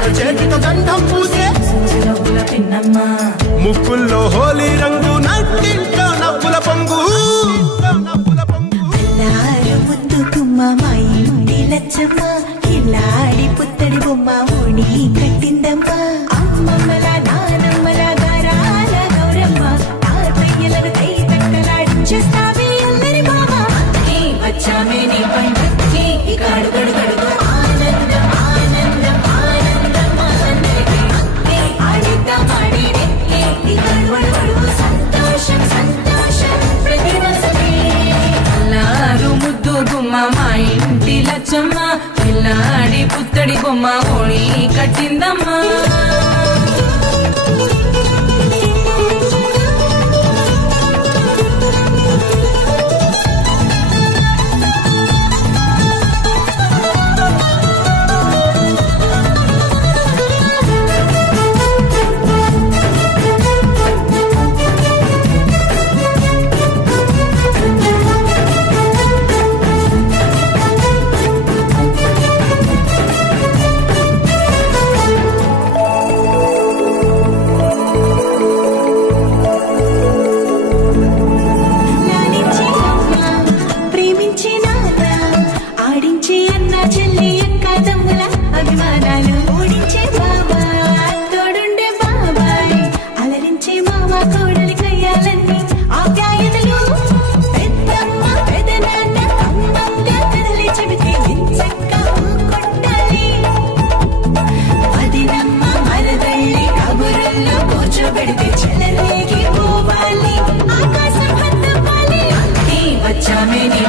అరచేతితో గంధం పూసే పిన్నమ్మ ముక్కుల్లో హోలీ రంగు నట్టింట్లో నవ్వుల పొంగు ముద్దు గుమ్మ మా ఇంటి లచ్చమ్మ కిల్లాడి పుత్తడి బొమ్మ ఓడి కట్టిందమ్మ అమ్మమ్మల నానమ్మల గారాల గౌరమ్మ తాతయ్యలను కై తక్కలాడించేస్తావే అల్లరి బావ వచ్చామే నీ పండక్కి ఇక అడుగడు గడుగు ఆనందం ఆనందం ఆనందం అందరికీ ఆడిద్దాం ఆడినే ఇక అడుగడు సంతోషం సంతోషం ప్రతి మనసుకి అల్లారు ముద్దు గుమ్మ మా ఇంటి లచ్చమ్మ పిల్లాడి పుత్తడి బొమ్మ ఓడి కట్టిందమ్మా వచ్చామే నీ